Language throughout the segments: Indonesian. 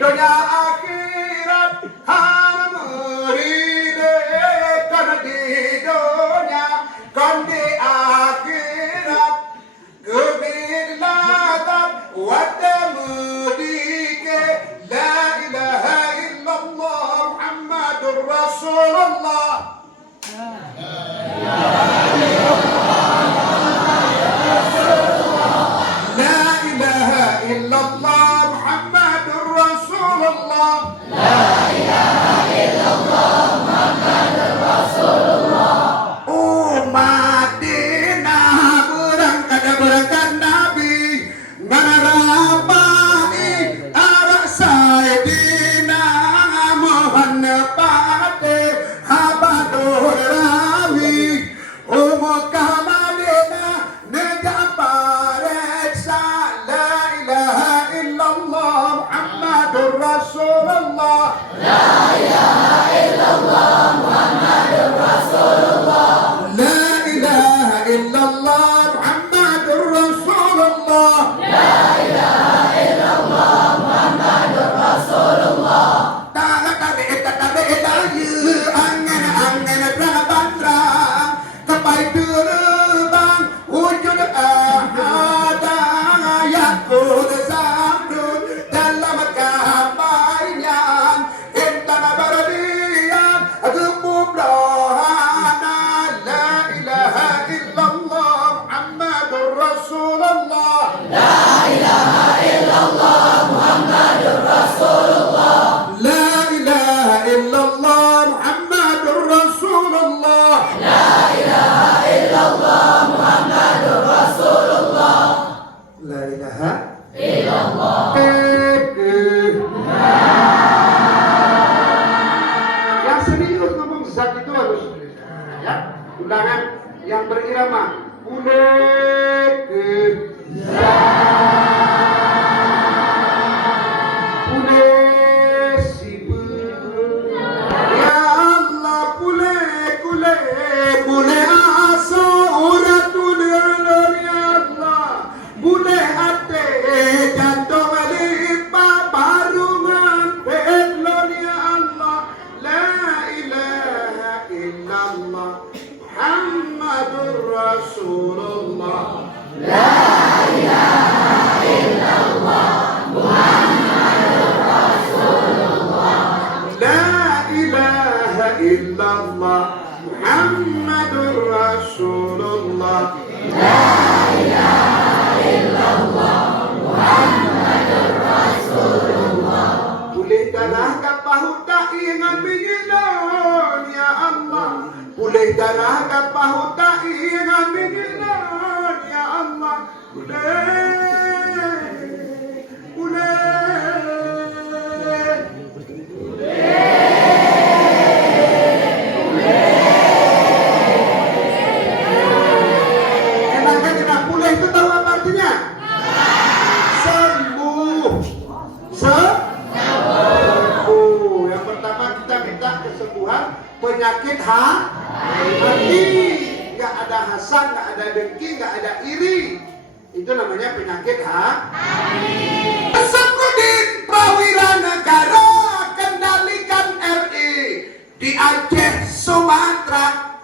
dunia akhirat harmoni kan di dunia kan di akhirat kebilatan wadamudike la ilaha illallah Muhammadur Rasulullah. Undangan yang berirama boleh darahkan pahuta ingat bikinan ya Allah enak boleh itu tahu apa artinya? Sembuh. Yang pertama kita minta kesembuhan penyakit hati, nggak ada hasad, nggak ada dengki, nggak ada iri. Itu namanya penyakit hati. Sakudin Prawira Negara kendalikan RI di Aceh, Sumatera.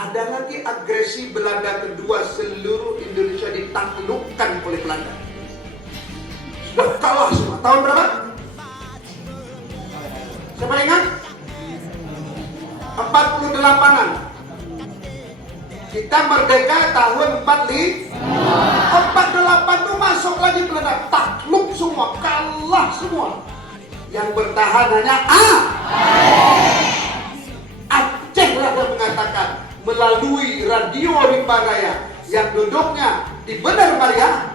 Ada lagi agresi Belanda kedua, seluruh Indonesia ditaklukkan oleh Belanda. Sudah kalah semua. Tahun berapa? Siapa ingat? 48-an. Kita merdeka tahun 45. 48 itu masuk lagi Belanda, takluk semua, kalah semua. Yang bertahan hanya Aceh lah yang mengatakan melalui radio Rimba Raya yang duduknya di Bener Meriah.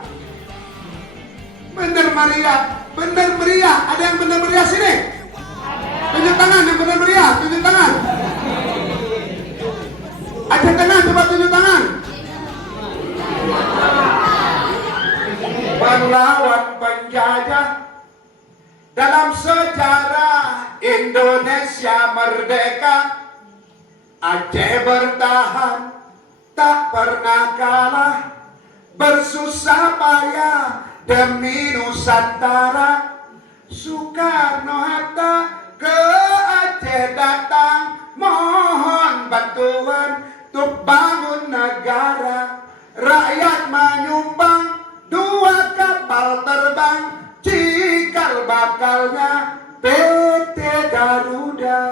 Ada yang Bener Meriah sini? Tunjuk tangan yang Bener Meriah, tunjuk tangan. Aceh Tengah, coba tunjuk tangan. Melawan penjajah dalam sejarah Indonesia merdeka, Aceh bertahan, tak pernah kalah, bersusah payah demi Nusantara. Soekarno-Hatta ke Aceh datang, mohon bantuan untuk bangun negara. Rakyat menyumbang 2 kapal terbang, cikal bakalnya PT Garuda.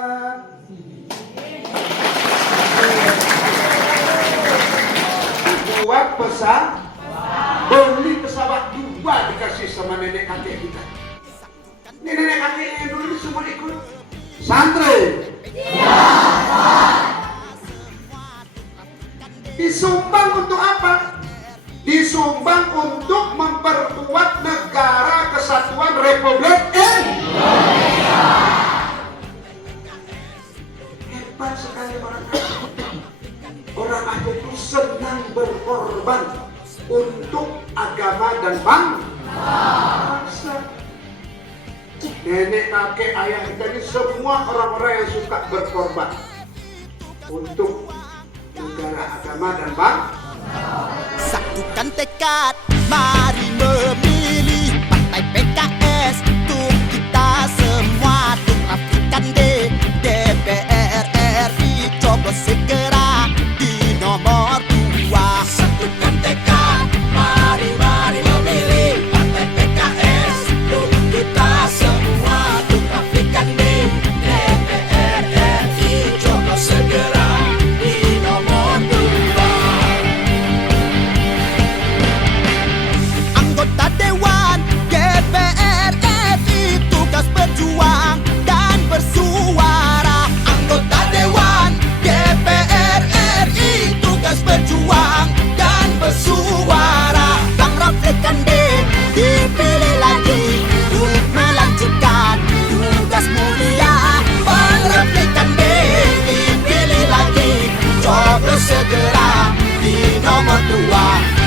Buat pesan, beli pesawat 2 dikasih sama nenek kakek kita. Nenek kakek yang dulu ini semua ikut santri. Disumbang untuk apa? Disumbang untuk memperkuat negara kesatuan Republik Indonesia. Hebat sekali orang Aceh. Orang Aceh itu senang berkorban untuk agama dan bangsa. Nenek, kakek, ayah kita ini semua orang-orang yang suka berkorban untuk negara, agama dan bangsa. Satukan tekad, mari memilih Partai PKS untuk kita semua, untuk rapikan DPR RI, coblos segera di nomor 2. Satukan tekad, mari memilih Partai PKS untuk kita semua, untuk rapikan DPR RI, coblos segera di nomor 2. Anggota Dewan DPR RI tugas berjuang dan bersuara. Anggota Dewan DPR RI tugas berjuang dan bersuara. Bang Rafiq dipilih lagi untuk melanjutkan tugas mulia. Bang Rafiq dipilih lagi, coblos segera di nomor 2.